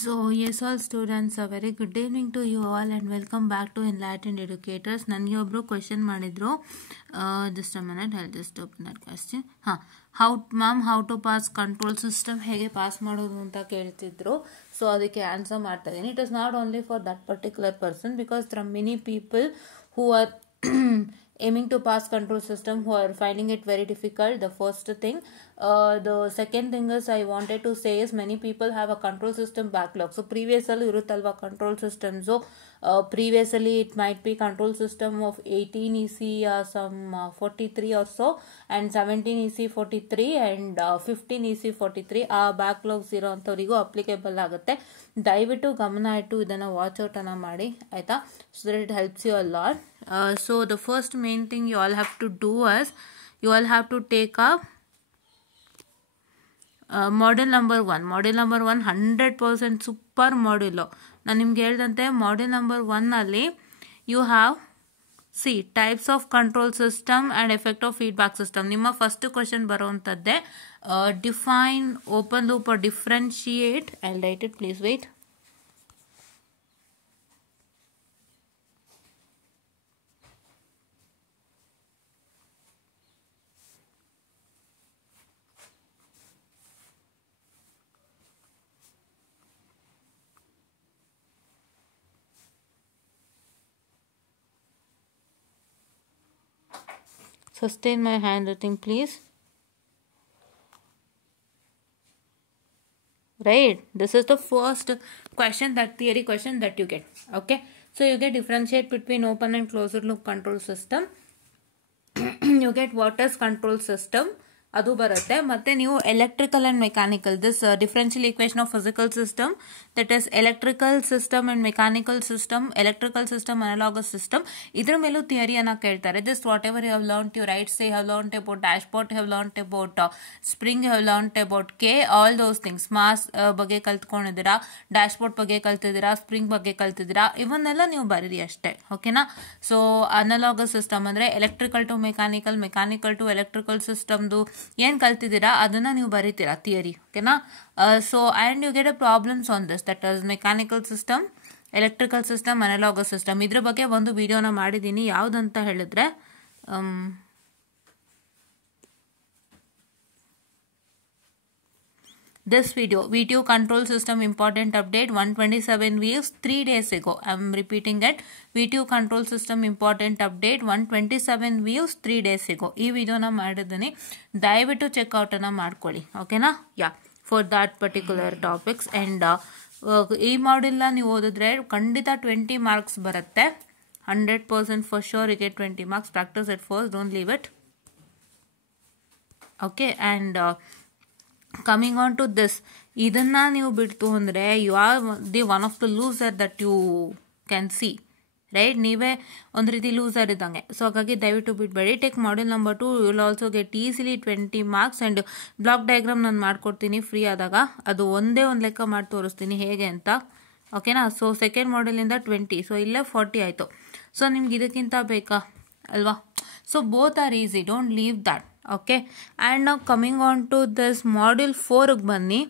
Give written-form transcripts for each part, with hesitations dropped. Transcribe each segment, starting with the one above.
So yes, all students, a very good evening to you all and welcome back to Enlightened Educators. ನನಗೆ ಒಬ್ರು question ಮಾಡಿದ್ರು. Just a minute, I'll just open that question. how to pass control system ಹೇಗೆ pass ಮಾಡೋದು ಅಂತ ಕೇಳ್ತಿದ್ರು. So ಅದಕ್ಕೆ answer ಮಾಡ್ತಾ ಇದ್ದೀನಿ. It is not only for that particular person because there are many people who are aiming to pass control system who are finding it very difficult. The first thing, the second thing is I wanted to say is many people have a control system backlog. So previously irutalva control system, so previously it might be control system of 18 EC or some 43 or so, and 17 EC 43 and 15 EC 43 ಆ backlogs ಇರೋ ಅಂಥವರಿಗೂ applicable ಆಗುತ್ತೆ. ದಯವಿಟ್ಟು ಗಮನ ಇಟ್ಟು ಇದನ್ನು watch out ಅನ್ನ ಮಾಡಿ ಆಯ್ತಾ. So that it helps you a lot. So the first main thing you all have to do is you all have to take up model number 1. Model number 1 100% super module. ನಾನು ನಿಮ್ಗೆ ಹೇಳ್ದಂತೆ model number 1 ಅಲ್ಲಿ you have types of control system and effect of feedback system. ನಿಮ್ಮ first question ಬರುವಂತದ್ದೇ define, open loop or differentiate. I'll write it, please wait. Sustain my handwriting, please. Right, this is the first question, that theory question that you get. Okay, so you get differentiate between open and closed loop control system. You get what is control system, ಅದು ಬರುತ್ತೆ. ಮತ್ತೆ ನೀವು electrical and mechanical, this differential equation of physical system, that is electrical system and mechanical system, electrical system, analogous system, ಇದ್ರ ಮೇಲೂ ಥಿಯರಿಯನ್ನ ಕೇಳ್ತಾರೆ. Just what you have learn, you right say have learn about dash board, have learn about spring, have learn about K, all those things. Mass ಬಗ್ಗೆ ಕಲ್ತ್ಕೊಂಡಿದ್ದೀರಾ, dash board ಬಗ್ಗೆ ಕಲ್ತಿದ್ದೀರಾ, spring ಬಗ್ಗೆ ಕಲ್ತಿದ್ದೀರಾ, ಇವನ್ನೆಲ್ಲ ನೀವು ಬರೀರಿ ಅಷ್ಟೇ. ಓಕೆನಾ. ಸೊ ಅನಲಾಗಸ್ ಸಿಸ್ಟಮ್ ಅಂದ್ರೆ electrical to mechanical, mechanical to electrical ಸಿಸ್ಟಮ್ದು ಏನ್ ಕಲ್ತಿದ್ದೀರಾ ಅದನ್ನ ನೀವು ಬರೀತೀರಾ ಥಿಯರಿ. ಓಕೆನಾ. So and you get a problems on this, that is mechanical system, electrical system, analogous system. ಇದ್ರ ಬಗ್ಗೆ ಒಂದು ವಿಡಿಯೋನ ಮಾಡಿದ್ದೀನಿ. ಯಾವ್ದಂತ ಹೇಳಿದ್ರೆ this video, VTU control system important update 127 views 3 days ago. I am repeating it, VTU control system important update 127 views 3 days ago. ಈ ವಿಡಿಯೋನ ಮಾಡಿದ್ದೀನಿ, ದಯವಿಟ್ಟು ಚೆಕ್ಔಟ್ ಅನ್ನ ಮಾಡ್ಕೊಳ್ಳಿ. ಓಕೆನಾ. Yeah, for that particular topics. And ಈ ಮಾಡ್ಯೂಲ್ನ ನೀವು ಓದಿದ್ರೆ ಖಂಡಿತ 20 ಮಾರ್ಕ್ಸ್ ಬರುತ್ತೆ. 100% for sure you get 20 marks. Practice it first, don't leave it. Okay, and coming on to this, ಇದನ್ನ ನೀವು ಬಿಡ್ತು ಅಂದ್ರೆ you are the one of the loser that you can see. Right, ನೀವೇ ಒಂದು ರೀತಿ ಲೂಸರ್ ಇದ್ದಂಗೆ. So ಹಾಗಾಗಿ ದಯವಿಟ್ಟು ಬಿಡಬೇಡಿ. Take module number 2, you will also get easily 20 marks. And block diagram ನಾನು ಮಾಡ್ಕೊಡ್ತೀನಿ ಫ್ರೀ ಆದಾಗ, ಅದು ಒಂದೇ ಒಂದು ಲೆಕ್ಕ ಮಾಡಿ ತೋರಿಸ್ತೀನಿ ಹೇಗೆ ಅಂತ. ಓಕೆನಾ. ಸೊ ಸೆಕೆಂಡ್ ಮಾಡ್ಯೂಲಿಂದ 20, ಸೊ ಇಲ್ಲೇ 40 ಆಯಿತು. ಸೊ ನಿಮ್ಗೆ ಇದಕ್ಕಿಂತ ಬೇಕಾ ಅಲ್ವಾ. So both are easy, don't leave that. Okay. And ನಾವು coming on to this module 4ಗೆ ಬನ್ನಿ.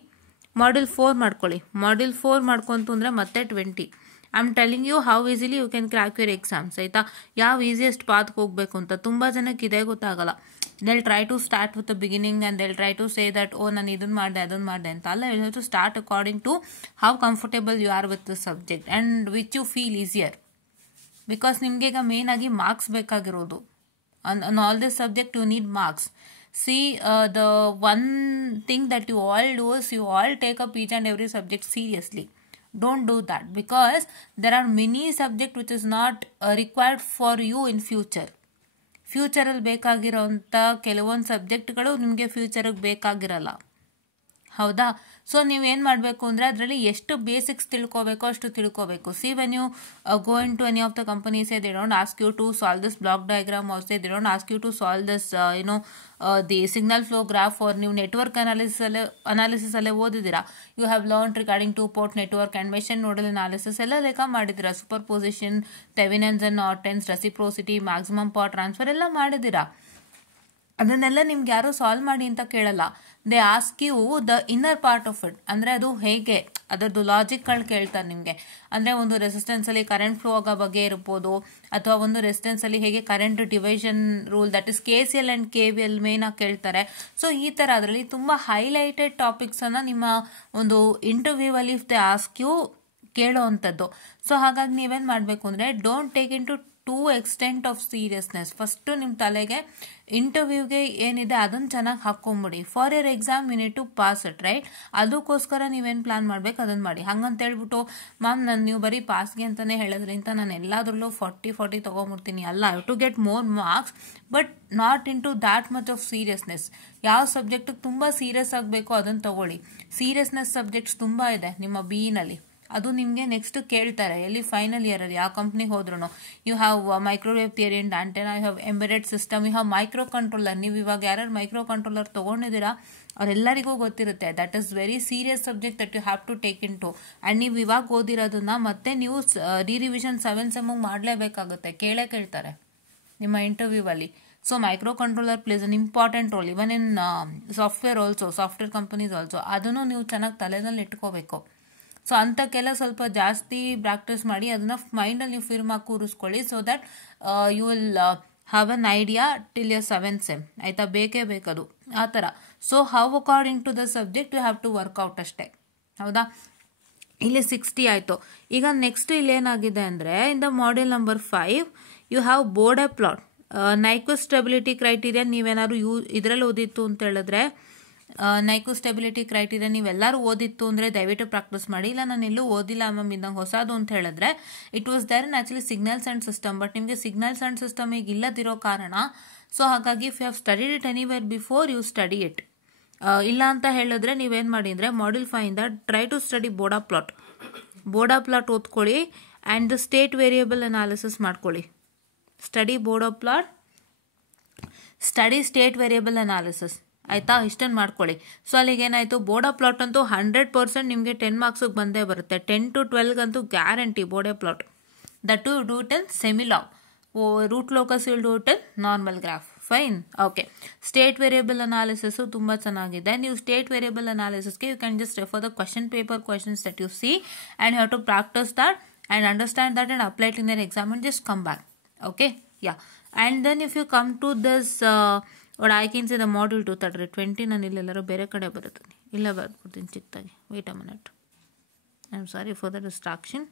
ಮಾಡ್ಯೂಲ್ 4 ಮಾಡ್ಕೊಳ್ಳಿ. ಮಾಡ್ಯೂಲ್ 4 ಮಾಡ್ಕೊಂತು ಅಂದರೆ ಮತ್ತೆ 20. I am telling you how easily you can crack your exams. ಆಯಿತಾ. ಯಾವ ಈಸಿಯೆಸ್ಟ್ ಪಾತ್ಗೆ ಹೋಗಬೇಕು ಅಂತ ತುಂಬ ಜನಕ್ಕೆ ಇದೇ ಗೊತ್ತಾಗಲ್ಲ. they'll try to start with the beginning and they'll try to say that oh ನಾನು ಇದನ್ನು ಮಾಡಿದೆ ಅದನ್ನು ಮಾಡಿದೆ ಅಂತ ಅಲ್ಲ. you have to start according to how comfortable you are with the subject and which you feel easier. Because ನಿಮಗೆ ಈಗ main ಆಗಿ ಮಾರ್ಕ್ಸ್ ಬೇಕಾಗಿರೋದು. On all this subject you need marks. See, the one thing that you all do is you all take up each and every subject seriously. Don't do that because there are many subject which is not required for you in future. ಫ್ಯೂಚರಲ್ಲಿ ಬೇಕಾಗಿರೋಂಥ ಕೆಲವೊಂದು ಸಬ್ಜೆಕ್ಟ್ಗಳು ನಿಮಗೆ ಫ್ಯೂಚರಿಗೆ ಬೇಕಾಗಿರಲ್ಲ. ಹೌದಾ. So ನೀವೇನು ಮಾಡಬೇಕು ಅಂದರೆ ಅದರಲ್ಲಿ ಎಷ್ಟು basics ತಿಳ್ಕೋಬೇಕೋ ಅಷ್ಟು ತಿಳ್ಕೋಬೇಕು. See when you go in to any of the companies, they don't ask you to solve this block diagram or they don't ask you to solve this the signal flow graph. Or ನೀವು network analysis ಅಲ್ಲೇ ಓದಿದ್ದೀರಾ. You have learn regarding 2 port network and mesh and nodal analysis ಎಲ್ಲ ಲೆಕ್ಕ ಮಾಡಿದ್ದೀರಾ. Superposition, Thevenin's and Norton's, reciprocity, maximum power transfer ಎಲ್ಲ ಮಾಡಿದ್ದೀರಾ. ಅದನ್ನೆಲ್ಲ ನಿಮ್ಗೆ ಯಾರು ಸಾಲ್ವ್ ಮಾಡಿ ಅಂತ ಕೇಳಲ್ಲ. They ask you the inner part of it. ಅಂದರೆ ಅದು ಹೇಗೆ ಅದರದ್ದು ಲಾಜಿಕ್ಗಳು ಕೇಳ್ತಾರೆ ನಿಮಗೆ. ಅಂದರೆ ಒಂದು ರೆಸಿಸ್ಟೆನ್ಸಲ್ಲಿ ಕರೆಂಟ್ ಫ್ಲೋ ಆಗೋ ಬಗ್ಗೆ ಇರ್ಬೋದು, ಅಥವಾ ಒಂದು ರೆಸಿಸ್ಟೆನ್ಸಲ್ಲಿ ಹೇಗೆ current division rule, that is KCL and KVL ಮೇನಾಗಿ ಕೇಳ್ತಾರೆ. ಸೊ ಈ ಥರ ಅದರಲ್ಲಿ ತುಂಬ ಹೈಲೈಟೆಡ್ ಟಾಪಿಕ್ಸನ್ನು ನಿಮ್ಮ ಒಂದು ಇಂಟರ್ವ್ಯೂವಲ್ಲಿ ಇಫ್ ದೇ ಆಸ್ಕ್ ಯು ಕೇಳೋ ಅಂಥದ್ದು. ಸೊ ಹಾಗಾಗಿ ನೀವೇನು ಮಾಡಬೇಕು ಅಂದರೆ don't take in to too extent of seriousness. First ನಿಮ್ಮ ತಲೆಗೆ ಇಂಟರ್ವ್ಯೂಗೆ ಏನಿದೆ ಅದನ್ನು ಚೆನ್ನಾಗಿ ಹಾಕ್ಕೊಂಬಿಡಿ. For your exam you need to pass it, right? ಅದಕ್ಕೋಸ್ಕರ ನೀವೇನು ಪ್ಲಾನ್ ಮಾಡಬೇಕು ಅದನ್ನು ಮಾಡಿ. ಹಂಗಂತ ಹೇಳ್ಬಿಟ್ಟು ಮ್ಯಾಮ್ ನೀವು ಬರೀ ಪಾಸ್ಗೆ ಅಂತಲೇ ಹೇಳಿದ್ರಿಂದ ನಾನು ಎಲ್ಲದರಲ್ಲೂ 40 ತೊಗೊಂಬಿಡ್ತೀನಿ. ಅಲ್ಲ, have to get more marks, but not into that much of seriousness. ಯಾವ ಸಬ್ಜೆಕ್ಟಿಗೆ ತುಂಬ ಸೀರಿಯಸ್ ಆಗಬೇಕು ಅದನ್ನು ತಗೊಳ್ಳಿ. ಸೀರಿಯಸ್ನೆಸ್ ಸಬ್ಜೆಕ್ಟ್ಸ್ ತುಂಬ ಇದೆ ನಿಮ್ಮ BE-ನಲ್ಲಿ. ಅದು ನಿಮಗೆ ನೆಕ್ಸ್ಟ್ ಕೇಳ್ತಾರೆ ಎಲ್ಲಿ ಫೈನಲ್ ಇಯರಲ್ಲಿ ಯಾವ ಕಂಪ್ನಿಗೆ ಹೋದ್ರೂ. You have microwave theory and antenna, you have embedded system, you have microcontroller. ನೀವು ಇವಾಗ ಯಾರು ಮೈಕ್ರೋ ಕಂಟ್ರೋಲರ್ ತೊಗೊಂಡಿದ್ದೀರಾ ಅವರೆಲ್ಲರಿಗೂ ಗೊತ್ತಿರುತ್ತೆ. That is very serious subject that you have to take in to. And ನೀವು ಇವಾಗ ಓದಿರೋದನ್ನ ಮತ್ತೆ ನೀವು ರಿವಿಷನ್ 7 ಸೆಮ್ಮಿಗೆ ಮಾಡಲೇಬೇಕಾಗುತ್ತೆ. ಕೇಳ್ತಾರೆ ನಿಮ್ಮ ಇಂಟರ್ವ್ಯೂವಲ್ಲಿ. So microcontroller plays an important role even in software also, software companies also. ಅದನ್ನು ನೀವು ಚೆನ್ನಾಗಿ ತಲೆನಲ್ಲಿ ಇಟ್ಕೋಬೇಕು. ಸೊ ಅಂಥಕ್ಕೆಲ್ಲ ಸ್ವಲ್ಪ ಜಾಸ್ತಿ ಪ್ರಾಕ್ಟೀಸ್ ಮಾಡಿ ಅದನ್ನ ಮೈಂಡಲ್ಲಿ ನೀವು ಫಿರ್ಮಾಗಿ ಕೂರಿಸ್ಕೊಳ್ಳಿ. So that you will have an idea till your 7th sem. ಆಯಿತಾ? ಬೇಕೇ ಬೇಕದು ಆ ಥರ. So how according to the subject you have to work out ಅಷ್ಟೇ. ಹೌದಾ? ಇಲ್ಲಿ 60 ಆಯಿತು. ಈಗ ನೆಕ್ಸ್ಟ್ ಇಲ್ಲೇನಾಗಿದೆ ಅಂದರೆ in the module number 5 you have Bode a plot. Nyquist stability criteria ನೀವೇನಾದ್ರು ಇದರಲ್ಲಿ ಓದಿತ್ತು ಅಂತ ಹೇಳಿದ್ರೆ, ನೈಕ್ವಿಸ್ಟ್ ಸ್ಟೆಬಿಲಿಟಿ ಕ್ರೈಟೀರಿಯಾ ನೀವೆಲ್ಲರೂ ಓದಿತ್ತು ಅಂದರೆ ದಯವಿಟ್ಟು ಪ್ರಾಕ್ಟೀಸ್ ಮಾಡಿ. ಇಲ್ಲ ನಾನು ಎಲ್ಲೂ ಓದಿಲ್ಲ ಮ್ಯಾಮ್ ಇದ್ದಂಗೆ ಹೊಸದು ಅಂತ ಹೇಳಿದ್ರೆ, it was there in actually signals and system. But ನಿಮಗೆ ಸಿಗ್ನಲ್ಸ್ ಆ್ಯಂಡ್ ಸಿಸ್ಟಮ್ ಈಗ ಇಲ್ಲದಿರೋ ಕಾರಣ, ಸೊ ಹಾಗಾಗಿ if you have studied it anywhere before you study it. ಇಲ್ಲ ಅಂತ ಹೇಳಿದ್ರೆ ನೀವೇನು ಮಾಡಿ ಅಂದರೆ ಮಾಡ್ಯೂಲ್ 5ಇಂದ try to study Bode a plot ಓದ್ಕೊಳ್ಳಿ. And the state variable analysis ಮಾಡ್ಕೊಳ್ಳಿ. Study Bode a plot, study state variable analysis. ಆಯಿತಾ? ಇಷ್ಟನ್ನು ಮಾಡ್ಕೊಳ್ಳಿ. ಸೊ ಅಲ್ಲಿಗೆ ಏನಾಯಿತು, ಬೋರ್ಡಾ ಪ್ಲಾಟ್ ಅಂತೂ 100% ನಿಮಗೆ 10 ಮಾರ್ಕ್ಸಿಗೆ ಬಂದೇ ಬರುತ್ತೆ. 10 to 12ಗಂತೂ guarantee Bode a plot. That to do it in semilog. Root locus will do it in normal graph. Fine, okay. State variable analysis ತುಂಬ ಚೆನ್ನಾಗಿದೆ. ನೀವು ಸ್ಟೇಟ್ ವೇರಿಯಬಲ್ ಅನಾಲಿಸಿಸ್ಗೆ you can just refer the question paper questions that you see and have to practise that and understand that and apply it in your exam and just come back. Okay, yeah. And then if you come to this what I can say the module 220 ನಾನು ಇಲ್ಲೆಲ್ಲರೂ ಬೇರೆ ಕಡೆ ಬರುತ್ತೀನಿ. ಇಲ್ಲ ಬರ್ಬಿಡ್ತೀನಿ ಚಿಕ್ಕದಾಗಿ. Wait a minute, I am sorry for the distraction.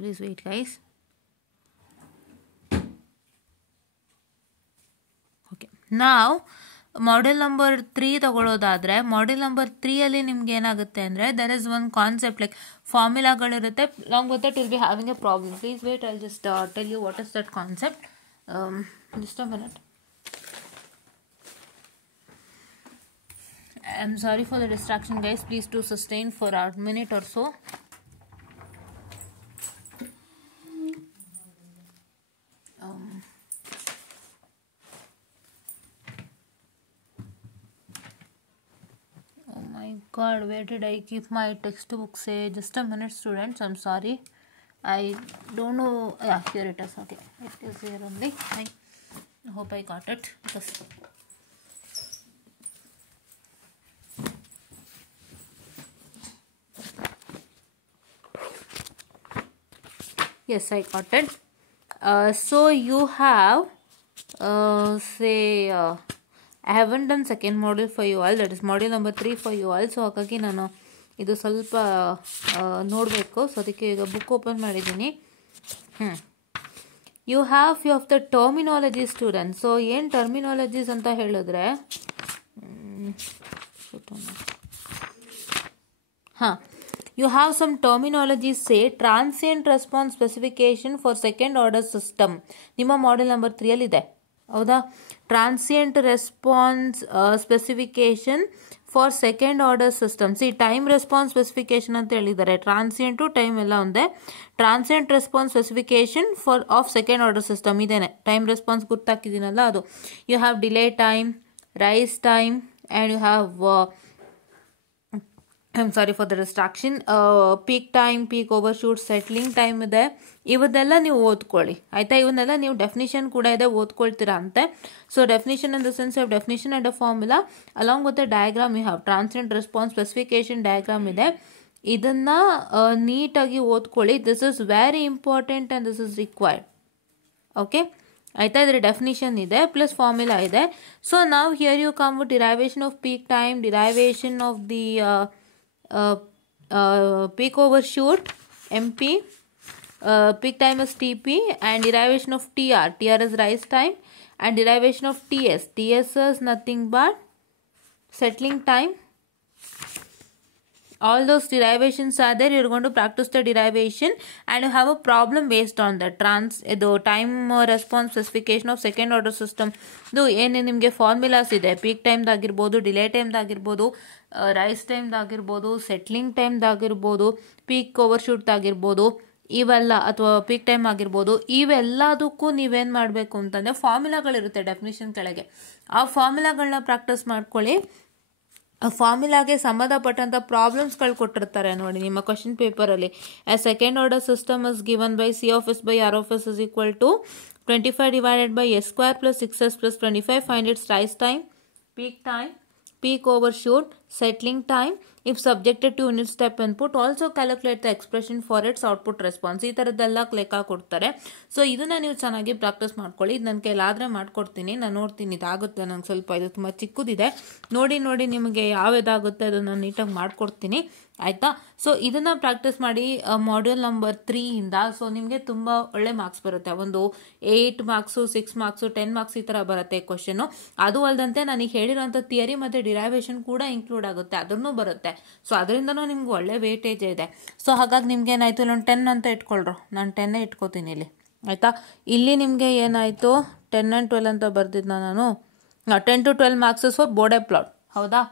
Please wait guys. Okay, ನಾವು module number 3 ತಗೊಳ್ಳೋದಾದ್ರೆ, module number 3ಅಲ್ಲಿ ನಿಮ್ಗೆ ಏನಾಗುತ್ತೆ ಅಂದರೆ there is one concept like ಫಾರ್ಮುಲಾಗಳಿರುತ್ತೆ. Long with that will be having a problem. Please wait, I just tell you what is that concept. Just a minute. I am sorry for the distraction guys. Please to sustain for a minute or so. God, where did I keep my textbook? Say, just a minute, students. I'm sorry. I don't know. Yeah, here it is. Okay, it is here only. I hope I got it. Yes, I got it. So you have I haven't done second module for you all, that is module number 3 for you all. So ಹಾಗಾಗಿ ನಾನು ಇದು ಸ್ವಲ್ಪ ನೋಡಬೇಕು. So ಅದಕ್ಕೆ ಈಗ book open ಮಾಡಿದ್ದೀನಿ. You have few of the terminology students. So ಏನು terminologies ಅಂತ ಹೇಳಿದ್ರೆ, you have some terminologies. Say transient response specification for second order system. ನಿಮ್ಮ module number 3 ಅಲ್ಲಿ ಇದೆ. ಹೌದಾ? Transient response specification for second order system. See time response specification ಅಂತ ಹೇಳಿದ್ದಾರೆ. Transient time ಎಲ್ಲ ಒಂದೇ. Transient response specification of second order system ಇದೇನೆ. Time response ಗುರ್ತಾಕಿದ್ದೀನಲ್ಲ ಅದು. You have delay time, rise time, and you have I'm sorry for the distraction. Peak time, peak overshoot, settling time ಇದೆ, ಇವನ್ನೆಲ್ಲ ನೀವು ಓದ್ಕೊಳ್ಳಿ ಆಯಿತಾ. ಇವನ್ನೆಲ್ಲ ನೀವು ಡೆಫಿನಿಷನ್ ಕೂಡ ಇದೆ, ಓದ್ಕೊಳ್ತೀರಾ ಅಂತೆ. So definition in the sense of definition and a formula along with the diagram you have transient response specification diagram ಇದೆ. ಇದನ್ನ ನೀಟಾಗಿ ಓದ್ಕೊಳ್ಳಿ. This is very important and this is required. Okay ಆಯಿತಾ. ಇದರ ಡೆಫಿನಿಷನ್ ಇದೆ ಪ್ಲಸ್ ಫಾರ್ಮುಲಾ ಇದೆ. So ನಾವು here you come with derivation of peak time, derivation of the peak overshoot MP, peak time is TP, and derivation of TR. TR is rise time, and derivation of TS. TS is nothing but settling time. All those derivations are there. You're going to practice the derivation and you have a problem based on the time response specification of second order system. ಏನು ನಿಮಗೆ formulas ಇದೆ, peak ಟೈಮ್ದಾಗಿರ್ಬೋದು, delay ಟೈಮ್ದಾಗಿರ್ಬೋದು, rise ಟೈಮ್ದಾಗಿರ್ಬೋದು, settling ಟೈಮ್ದಾಗಿರ್ಬೋದು, peak ಓವರ್ಶೂಟ್ದಾಗಿರ್ಬೋದು, ಇವೆಲ್ಲ ಅಥವಾ ಪೀಕ್ ಟೈಮ್ ಆಗಿರ್ಬೋದು, ಇವೆಲ್ಲದಕ್ಕೂ ನೀವೇನು ಮಾಡಬೇಕು ಅಂತಂದರೆ ಫಾರ್ಮುಲಾಗಳಿರುತ್ತೆ ಡೆಫಿನಿಷನ್ ಕೆಳಗೆ. ಆ ಫಾರ್ಮುಲಾಗಳನ್ನ ಪ್ರಾಕ್ಟೀಸ್ ಮಾಡ್ಕೊಳ್ಳಿ. ಫಾರ್ಮುಲಾಗೆ ಸಂಬಂಧಪಟ್ಟಂಥ ಪ್ರಾಬ್ಲಮ್ಸ್ಗಳು ಕೊಟ್ಟಿರ್ತಾರೆ ನೋಡಿ ನಿಮ್ಮ ಕ್ವಶನ್ ಪೇಪರಲ್ಲಿ. A second order system is given by C of S by R of S is equal to 25 divided by s square plus 6s plus 25. Find its rise time, peak overshoot, settling time if subjected to unit step input. Also calculate the expression for its output response. ಈ ಥರದ್ದೆಲ್ಲ ಲೆಕ್ಕ ಕೊಡ್ತಾರೆ. So ಇದನ್ನ ನೀವು ಚೆನ್ನಾಗಿ practice ಮಾಡ್ಕೊಳ್ಳಿ. ಇದು ನನ್ನ ಕೈಲಾದರೆ ಮಾಡ್ಕೊಡ್ತೀನಿ, ನಾನು ನೋಡ್ತೀನಿ ಇದಾಗುತ್ತೆ. ನಂಗೆ ಸ್ವಲ್ಪ ಇದು ತುಂಬ ಚಿಕ್ಕದಿದೆ, ನೋಡಿ ನಿಮಗೆ ಯಾವ್ದಾಗುತ್ತೆ ಅದನ್ನು ನೀಟಾಗಿ ಮಾಡ್ಕೊಡ್ತೀನಿ ಆಯಿತಾ. ಸೊ ಇದನ್ನು ಪ್ರಾಕ್ಟೀಸ್ ಮಾಡಿ ಮಾಡ್ಯೂಲ್ ನಂಬರ್ 3 ಇಂದ. ಸೊ ನಿಮಗೆ ತುಂಬ ಒಳ್ಳೆ ಮಾರ್ಕ್ಸ್ ಬರುತ್ತೆ. ಒಂದು 8 ಮಾರ್ಕ್ಸು, 6 ಮಾರ್ಕ್ಸು, 10 ಮಾರ್ಕ್ಸ್ ಈ ಥರ ಬರುತ್ತೆ ಕ್ವಶನು. ಅದು ಅಲ್ಲದಂತೆ ನನಗೆ ಹೇಳಿರೋಂಥ ಥಿಯರಿ ಮತ್ತು ಡಿರೈವೇಷನ್ ಕೂಡ ಇನ್ಕ್ಲೂಡ್ ಆಗುತ್ತೆ, ಅದನ್ನು ಬರುತ್ತೆ. ಸೊ ಅದರಿಂದನೂ ನಿಮ್ಗೆ ಒಳ್ಳೆ ವೇಟೇಜ್ ಇದೆ. ಸೊ ಹಾಗಾಗಿ ನಿಮ್ಗೆ ಏನಾಯಿತು, ನಾನು 10 ಅಂತ ಇಟ್ಕೊಳ್ರು, ನಾನು 10 ಇಟ್ಕೋತೀನಿ ಇಲ್ಲಿ ಆಯಿತಾ. ಇಲ್ಲಿ ನಿಮಗೆ ಏನಾಯಿತು 10 and 12 ಅಂತ ಬರ್ದಿದ್ನ ನಾನು. 10 to 12 ಮಾರ್ಕ್ಸಸ್ ಫಾರ್ ಬೋರ್ಡೆ ಪ್ಲಾಟ್, ಹೌದಾ.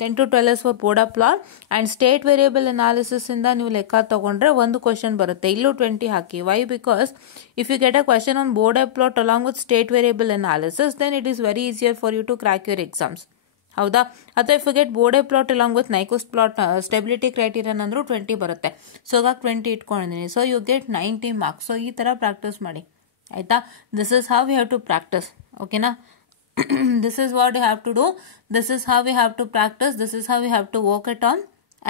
10 to 12 is for Boda plot. And state variable analysis ಇಂದ ನೀವು ಲೆಕ್ಕ ತಗೊಂಡ್ರೆ ಒಂದು ಕ್ವಶನ್ ಬರುತ್ತೆ. ಇಲ್ಲೂ 20 ಹಾಕಿ. Why? Because if you get a question on Boda plot along with state variable analysis, then it is very easier for you to crack your exams. ಹೌದಾ. ಅಥವಾ if you get Boda plot along with Nyquist plot stability criterion ಅಂದ್ರೂ 20 ಬರುತ್ತೆ. So ಹಾಗಾಗಿ 20 ಇಟ್ಕೊಂಡಿದ್ದೀನಿ. So you get 90 marks. So ಈ ಥರ practice ಮಾಡಿ ಆಯಿತಾ. This is how you have to practice. ಓಕೆನಾ. This is what you have to do. This is how we have to practice. This is how we have to work it on.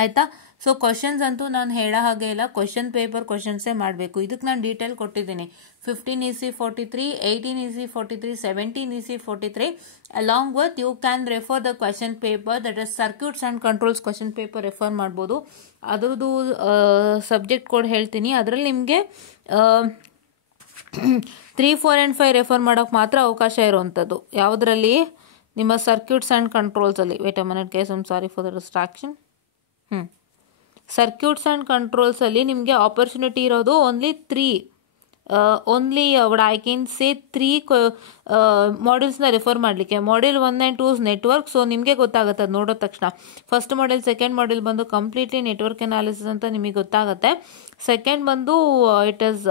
ಆಯಿತಾ. So questions ಅಂತೂ ನಾನು ಹೇಳೋ ಹಾಗೆ ಇಲ್ಲ, question paper ಕ್ವಶನ್ಸೇ ಮಾಡಬೇಕು. ಇದಕ್ಕೆ ನಾನು ಡೀಟೇಲ್ ಕೊಟ್ಟಿದ್ದೀನಿ. 15 EC 43, 18 EC 43, 17 EC 43. Along with you can refer the question paper, that is circuits and controls question paper refer ಮಾಡ್ಬೋದು. ಅದ್ರದ್ದು ಸಬ್ಜೆಕ್ಟ್ ಕೋಡ್ ಹೇಳ್ತೀನಿ. ಅದರಲ್ಲಿ ನಿಮಗೆ 3, 4 and 5 ರೆಫರ್ ಮಾಡೋಕ್ಕೆ ಮಾತ್ರ ಅವಕಾಶ ಇರುವಂಥದ್ದು. ಯಾವುದರಲ್ಲಿ? ನಿಮ್ಮ ಸರ್ಕ್ಯೂಟ್ಸ್ ಆ್ಯಂಡ್ ಕಂಟ್ರೋಲ್ಸಲ್ಲಿ. Wait a minute guys, I am sorry for the distraction. Circuits and ಕಂಟ್ರೋಲ್ಸಲ್ಲಿ ನಿಮಗೆ ಆಪರ್ಚುನಿಟಿ ಇರೋದು only 3. Only I can say 3 ಮಾಡ್ಯೂಲ್ಸ್ನ ರೆಫರ್ ಮಾಡಲಿಕ್ಕೆ. Module 1 and 2 network. ಸೊ ನಿಮಗೆ ಗೊತ್ತಾಗುತ್ತೆ ಅದು ನೋಡೋ ತಕ್ಷಣ. ಫಸ್ಟ್ ಮಾಡ್ಯೂಲ್, ಸೆಕೆಂಡ್ ಮಾಡ್ಯೂಲ್ ಬಂದು ಕಂಪ್ಲೀಟ್ಲಿ ನೆಟ್ವರ್ಕ್ ಅನಾಲಿಸಿಸ್ ಅಂತ ನಿಮಗೆ ಗೊತ್ತಾಗುತ್ತೆ. ಸೆಕೆಂಡ್ ಬಂದು ಇಟ್ ಈಸ್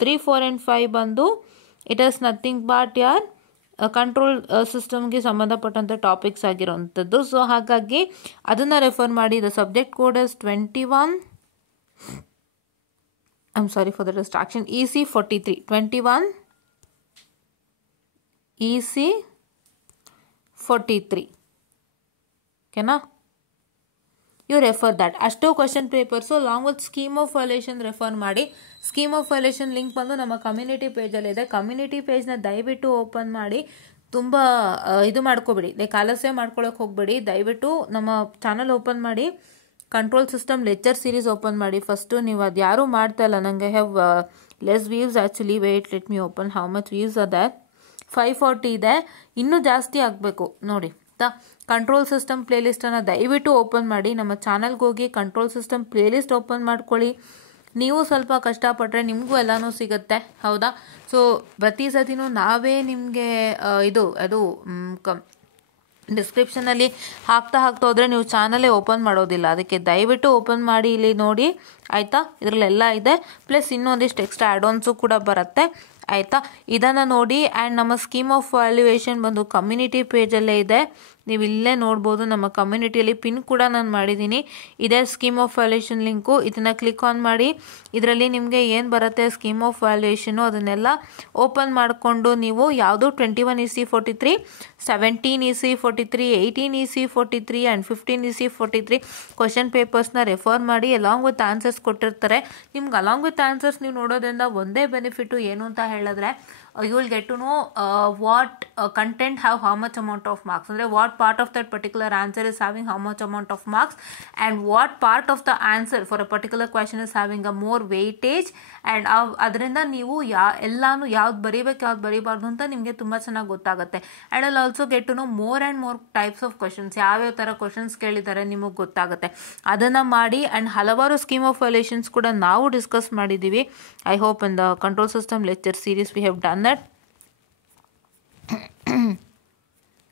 3, 4 and 5 ಬಂದು ಇಟ್ ಈಸ್ ನಥಿಂಗ್ ಬಟ್ ಯಾರ್ ಕಂಟ್ರೋಲ್ ಸಿಸ್ಟಮ್ಗೆ ಸಂಬಂಧಪಟ್ಟಂಥ ಟಾಪಿಕ್ಸ್ ಆಗಿರೋವಂಥದ್ದು. ಸೊ ಹಾಗಾಗಿ ಅದನ್ನು ರೆಫರ್ ಮಾಡಿ. The subject code is 21. I'm sorry for the distraction. EC 43. 21 EC 43. ಓಕೆನಾ. You refer that. ಅಷ್ಟು question papers along with scheme of valuation refer ಮಾಡಿ. ಸ್ಕೀಮ್ ಆಫ್ ವೈಲೇಷನ್ ಲಿಂಕ್ ಬಂದು ನಮ್ಮ ಕಮ್ಯುನಿಟಿ ಪೇಜಲ್ಲಿದೆ. ಕಮ್ಯುನಿಟಿ ಪೇಜ್ನ ದಯವಿಟ್ಟು open ಮಾಡಿ. ತುಂಬ ಇದು ಮಾಡ್ಕೋಬೇಡಿ, ಲೈಕ್ ಆಲಸ್ಯ ಮಾಡ್ಕೊಳಕ್ಕೆ ಹೋಗ್ಬೇಡಿ. ದಯವಿಟ್ಟು ನಮ್ಮ ಚಾನಲ್ ಓಪನ್ ಮಾಡಿ. Control system lecture series open ಮಾಡಿ ಫಸ್ಟು. ನೀವು ಅದು ಯಾರೂ ಮಾಡ್ತಾ ಇಲ್ಲ. ನನಗೆ have less views actually. Wait, let me open how much views ಅದ. 540 ಇದೆ, ಇನ್ನೂ ಜಾಸ್ತಿ ಆಗಬೇಕು ನೋಡಿ. ಕಂಟ್ರೋಲ್ ಸಿಸ್ಟಮ್ ಪ್ಲೇಲಿಸ್ಟನ್ನು ದಯವಿಟ್ಟು ಓಪನ್ ಮಾಡಿ. ನಮ್ಮ ಚಾನಲ್ಗೆ ಹೋಗಿ ಕಂಟ್ರೋಲ್ ಸಿಸ್ಟಮ್ ಪ್ಲೇಲಿಸ್ಟ್ ಓಪನ್ ಮಾಡ್ಕೊಳ್ಳಿ. ನೀವು ಸ್ವಲ್ಪ ಕಷ್ಟಪಟ್ಟರೆ ನಿಮಗೂ ಎಲ್ಲನೂ ಸಿಗುತ್ತೆ, ಹೌದಾ. ಸೊ ಪ್ರತಿ ಸತಿನೂ ನಾವೇ ನಿಮಗೆ ಅದು ಡಿಸ್ಕ್ರಿಪ್ಷನಲ್ಲಿ ಹಾಕ್ತಾ ಹೋದರೆ ನೀವು ಚಾನಲೇ ಓಪನ್ ಮಾಡೋದಿಲ್ಲ. ಅದಕ್ಕೆ ದಯವಿಟ್ಟು ಓಪನ್ ಮಾಡಿ ಇಲ್ಲಿ ನೋಡಿ ಆಯಿತಾ. ಇದರಲ್ಲೆಲ್ಲ ಇದೆ. ಪ್ಲಸ್ ಇನ್ನೊಂದಿಷ್ಟು ಎಕ್ಸ್ಟ್ರಾ ಆ್ಯಡ್-ಆನ್ಸು ಕೂಡ ಬರುತ್ತೆ ಆಯಿತಾ. ಇದನ್ನು ನೋಡಿ. ಆ್ಯಂಡ್ ನಮ್ಮ ಸ್ಕೀಮ್ ಆಫ್ ವ್ಯಾಲ್ಯೂಯೇಷನ್ ಬಂದು ಕಮ್ಯುನಿಟಿ ಪೇಜಲ್ಲೇ ಇದೆ. ನೀವು ಇಲ್ಲೇ ನೋಡ್ಬೋದು, ನಮ್ಮ ಕಮ್ಯುನಿಟಿಯಲ್ಲಿ ಪಿನ್ ಕೂಡ ನಾನು ಮಾಡಿದ್ದೀನಿ. ಇದೇ ಸ್ಕೀಮ್ ಆಫ್ ವ್ಯಾಲ್ಯೂಯೇಷನ್ ಲಿಂಕು. ಇದನ್ನು ಕ್ಲಿಕ್ ಆನ್ ಮಾಡಿ. ಇದರಲ್ಲಿ ನಿಮಗೆ ಏನು ಬರುತ್ತೆ ಸ್ಕೀಮ್ ಆಫ್ ವ್ಯಾಲ್ಯೂಯೇಷನು ಅದನ್ನೆಲ್ಲ ಓಪನ್ ಮಾಡಿಕೊಂಡು ನೀವು ಯಾವುದು 21EC43, 17EC43, 18EC43 and 15EC43 question ಪೇಪರ್ಸ್ನ ರೆಫರ್ ಮಾಡಿ ಅಲಾಂಗ್ ವಿತ್ ಆನ್ಸರ್ಸ್ ಕೊಟ್ಟಿರ್ತಾರೆ. ನಿಮ್ಗೆ ಅಲಾಂಗ್ ವಿತ್ ಆನ್ಸರ್ಸ್ ನೀವು ನೋಡೋದ್ರಿಂದ ಒಂದೇ ಬೆನಿಫಿಟು ಏನು ಅಂತ ಹೇಳಿದ್ರೆ, you will get to know what content have how much amount of marks, ಅಂದರೆ what part of that particular answer is having how much amount of marks, and what part of the answer for a particular question is having a more weightage, and ಅದರಿಂದ ನೀವು ಎಲ್ಲಾನು ಯಾವ್ದು ಬರೀಬೇಕು ಯಾವ್ದು ಬರೀಬಾರ್ದು ಅಂತ ನಿಮಗೆ ತುಂಬ ಚೆನ್ನಾಗಿ ಗೊತ್ತಾಗುತ್ತೆ. ಆ್ಯಂಡ್ ಅಲ್ಲಿ also get to know more and more types of questions, ಯಾವ್ಯಾವ ಥರ ಕ್ವಶನ್ಸ್ ಕೇಳಿದ್ದಾರೆ ನಿಮಗೆ ಗೊತ್ತಾಗುತ್ತೆ. ಅದನ್ನು ಮಾಡಿ. ಆ್ಯಂಡ್ ಹಲವಾರು ಸ್ಕೀಮ್ ಆಫ್ ವ್ಯಾಲ್ಯೂಯೇಷನ್ಸ್ ಕೂಡ ನಾವು ಡಿಸ್ಕಸ್ ಮಾಡಿದ್ದೀವಿ. I hope in the control system lecture series we have done that.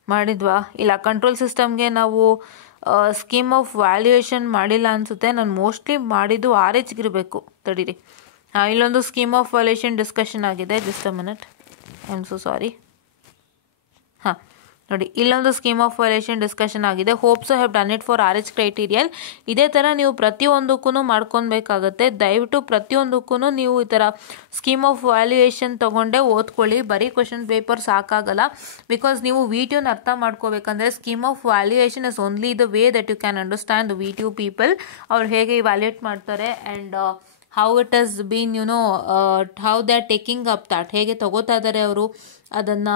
ಮಾಡಿದ್ವಾ? ಇಲ್ಲ, ಕಂಟ್ರೋಲ್ ಸಿಸ್ಟಮ್ಗೆ ನಾವು ಸ್ಕೀಮ್ ಆಫ್ ವ್ಯಾಲ್ಯೂಯೇಷನ್ ಮಾಡಿಲ್ಲ ಅನಿಸುತ್ತೆ. ನಾನು ಮೋಸ್ಟ್ಲಿ ಮಾಡಿದ್ದು RHಗಿರಬೇಕು. ತಡೀರಿ, ಇಲ್ಲೊಂದು ಸ್ಕೀಮ್ ಆಫ್ ವ್ಯಾಲ್ಯೂಯೇಷನ್ ಡಿಸ್ಕಷನ್ ಆಗಿದೆ. Just a minute, I am so sorry. ಹಾಂ ನೋಡಿ, ಇಲ್ಲೊಂದು ಸ್ಕೀಮ್ ಆಫ್ ವ್ಯಾಲ್ಯೂಯೇಷನ್ ಡಿಸ್ಕಷನ್ ಆಗಿದೆ. Hopes have done it for RH ಕ್ರೈಟೀರಿಯಲ್. ಇದೇ ಥರ ನೀವು ಪ್ರತಿಯೊಂದಕ್ಕೂ ಮಾಡ್ಕೊಬೇಕಾಗತ್ತೆ. ದಯವಿಟ್ಟು ಪ್ರತಿಯೊಂದಕ್ಕೂ ನೀವು ಈ ಥರ ಸ್ಕೀಮ್ ಆಫ್ ವ್ಯಾಲ್ಯೂಯೇಷನ್ ತೊಗೊಂಡೇ ಓದ್ಕೊಳ್ಳಿ. ಬರೀ ಕ್ವಶನ್ ಪೇಪರ್ ಸಾಕಾಗಲ್ಲ. ಬಿಕಾಸ್ ನೀವು ವಿಡಿಯೋನ ಅರ್ಥ ಮಾಡ್ಕೋಬೇಕಂದ್ರೆ scheme of valuation is only the way that you can understand the video people. ಅವ್ರು ಹೇಗೆ ಇವ್ಯಾಲ್ಯೂಯೇಟ್ ಮಾಡ್ತಾರೆ and how it has been, how they are taking up that, ಹೇಗೆ ತಗೋತಾ ಇದ್ದಾರೆ ಅವರು ಅದನ್ನು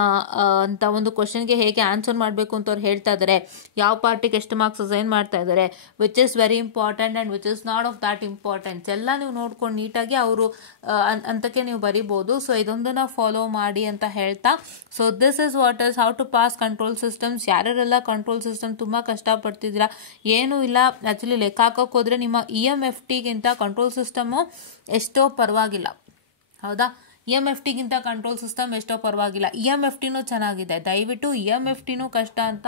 ಅಂತ ಒಂದು ಕ್ವಶನ್ಗೆ ಹೇಗೆ ಆನ್ಸರ್ ಮಾಡಬೇಕು ಅಂತ ಅವ್ರು ಹೇಳ್ತಾ ಇದ್ದಾರೆ, ಯಾವ ಪಾರ್ಟಿಗೆ ಎಷ್ಟು ಮಾರ್ಕ್ಸ್ ಅಸೈನ್ ಮಾಡ್ತಾ ಇದ್ದಾರೆ, which is very important and which is not of that importance ಎಲ್ಲ ನೀವು ನೋಡ್ಕೊಂಡು ನೀಟಾಗಿ ಅವರು ಅಂತಕ್ಕೆ ನೀವು ಬರಿಬೋದು. ಸೊ ಇದೊಂದನ್ನು ಫಾಲೋ ಮಾಡಿ ಅಂತ ಹೇಳ್ತಾ, so this is what is how to pass control systems. ಯಾರ್ಯಾರೆಲ್ಲ ಕಂಟ್ರೋಲ್ ಸಿಸ್ಟಮ್ ತುಂಬ ಕಷ್ಟಪಡ್ತಿದ್ದೀರಾ, ಏನೂ ಇಲ್ಲ. ಆ್ಯಕ್ಚುಲಿ ಲೆಕ್ಕ ಹಾಕೋಕೆ ಹೋದರೆ ನಿಮ್ಮ EMFTಗಿಂತ ಕಂಟ್ರೋಲ್ ಸಿಸ್ಟಮು ಎಷ್ಟೋ ಪರವಾಗಿಲ್ಲ. ಹೌದಾ? EMFTಗಿಂತ ಕಂಟ್ರೋಲ್ ಸಿಸ್ಟಮ್ ಎಷ್ಟೋ ಪರವಾಗಿಲ್ಲ. EMFTನೂ ಚೆನ್ನಾಗಿದೆ. ದಯವಿಟ್ಟು EMFTನೂ ಕಷ್ಟ ಅಂತ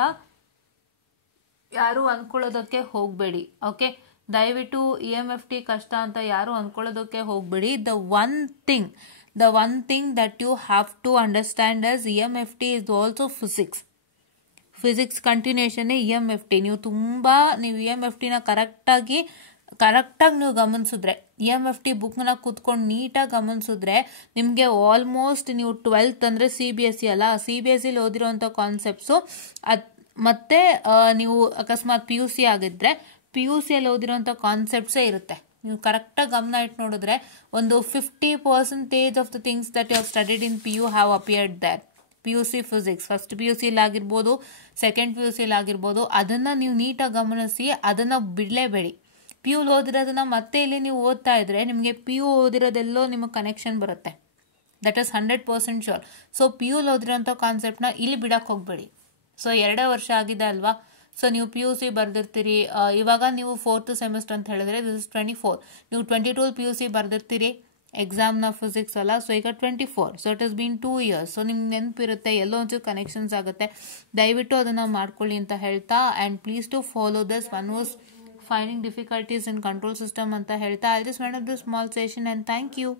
ಯಾರು ಅಂದ್ಕೊಳ್ಳೋದಕ್ಕೆ ಹೋಗಬೇಡಿ. ಓಕೆ, ದಯವಿಟ್ಟು EMFT ಕಷ್ಟ ಅಂತ ಯಾರು ಅಂದ್ಕೊಳ್ಳೋದಕ್ಕೆ ಹೋಗಬೇಡಿ. The one thing that you have to understand is EMFT is also physics ಕಂಟಿನ್ಯೂಷನ್ನೇ EMFT. ನೀವು EMFTನ ಕರೆಕ್ಟಾಗಿ ನೀವು ಗಮನಿಸಿದ್ರೆ, EMFT ಬುಕ್ನ ಕೂತ್ಕೊಂಡು ನೀಟಾಗಿ ಗಮನಿಸಿದ್ರೆ ನಿಮಗೆ ಆಲ್ಮೋಸ್ಟ್ ನೀವು 12th ಅಂದರೆ CBSE ಅಲ್ಲ, CBSEಲಿ ಓದಿರೋಂಥ ಕಾನ್ಸೆಪ್ಟ್ಸು ಮತ್ತು ನೀವು ಅಕಸ್ಮಾತ್ PUC ಆಗಿದ್ದರೆ PUCಯಲ್ಲಿ ಓದಿರೋಂಥ ಕಾನ್ಸೆಪ್ಟ್ಸೇ ಇರುತ್ತೆ. ನೀವು ಕರೆಕ್ಟಾಗಿ ಗಮನ ಇಟ್ಟು ನೋಡಿದ್ರೆ ಒಂದು 50% of the things that you have studied in PU have appeared there. PUC physics first PUCಲಿ ಆಗಿರ್ಬೋದು, ಸೆಕೆಂಡ್ PUCಲಿ ಆಗಿರ್ಬೋದು, ಅದನ್ನು ನೀವು ನೀಟಾಗಿ ಗಮನಿಸಿ, ಅದನ್ನು ಬಿಡಲೇಬೇಡಿ. PU ಓದಿರೋದನ್ನ ಮತ್ತೆ ಇಲ್ಲಿ ನೀವು ಓದ್ತಾ ಇದ್ರೆ ನಿಮಗೆ PU ಓದಿರೋದೆಲ್ಲೋ ನಿಮಗೆ ಕನೆಕ್ಷನ್ ಬರುತ್ತೆ. That is 100% sure. So PU ಓದಿರೋಂಥ ಕಾನ್ಸೆಪ್ಟ್ನ ಇಲ್ಲಿ ಬಿಡಕ್ಕೆ ಹೋಗಬೇಡಿ. ಸೊ 2 ವರ್ಷ ಆಗಿದೆ ಅಲ್ವಾ? ಸೊ ನೀವು PUC ಬರೆದಿರ್ತೀರಿ. ಇವಾಗ ನೀವು 4th ಸೆಮಿಸ್ಟರ್ ಅಂತ ಹೇಳಿದ್ರೆ ದಿಸ್ ಇಸ್ 24. ನೀವು 22 PUC ಬರೆದಿರ್ತೀರಿ ಎಕ್ಸಾಮ್ನ ಫಿಸಿಕ್ಸ್ ಅಲ್ಲ. ಸೊ ಈಗ 24. So it is been 2 years. So ನಿಮ್ಗೆ ನೆನಪಿರುತ್ತೆ, ಎಲ್ಲೋ ಒಂಚೂರು ಕನೆಕ್ಷನ್ಸ್ ಆಗುತ್ತೆ. ದಯವಿಟ್ಟು ಅದನ್ನು ಮಾಡ್ಕೊಳ್ಳಿ ಅಂತ ಹೇಳ್ತಾ, and please to follow this. One was finding difficulties in control system anta helta. I'll just wind up this small session and thank you.